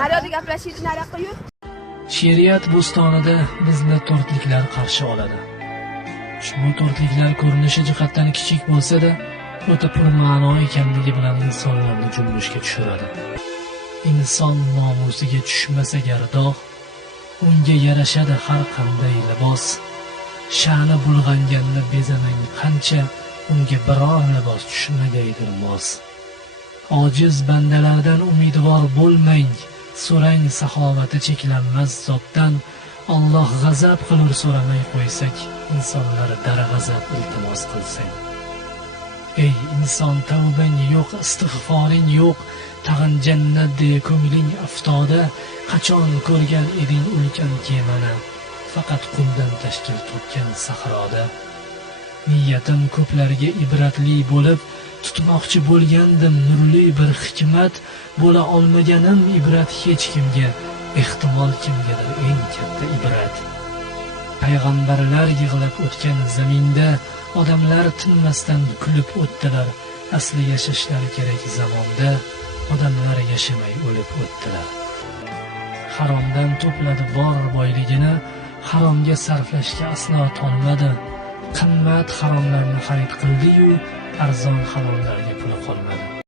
Naryoqda gaplashishni nariyoqqa yur. She'riyat bo'stonida bizni to'rtliklar qarshi oladi. Ushbu to'rtliklar ko'rinishi jihatdan kichik bo'lsa-da, o'ta purma'no ekanligi bilan insonlarni junbushga tushiradi. Inson nomusiga tushmasa gardog', unga yarashadi har qanday libos. Sha'ni bulg'anganni bezamang qancha, unga biror libos tushmagaydir mos. Ojiz bandalardan umidvor bo'lmang, so'rang saxovati cheklanmas zotdan. Alloh g'azab qilur so'ramay qo'ysak, insonlar darg'azab iltimos qilsang. Ey inson, tavbang yo'q, istig'foring yo'q, tag'in jannatda ko'ngling aftoda. Qachon ko'rgan eding ulkan kemani, faqat qumdan tashkil topgan sahroda. Niyatim ko'plarga ibratli bo'lib, tutmoqchi bo'lgandim nurli bir hikmat. Bo'la olmaganim ibrat hech kimga, ehtimol kimgadir eng katta ibrat. Payg'ambarlar yig'lab o'tgan zaminda, odamlar tinmasdan kulib o'tdilar. Asli yashashlari kerak zamonda, odamlar yashamay o'lib o'tdilar. Haromdan to'pladi bor boyligini, haromga sarflashga aslo tonmadi. Qimmat haromlarni xarid qildi-yu, arzon halollarga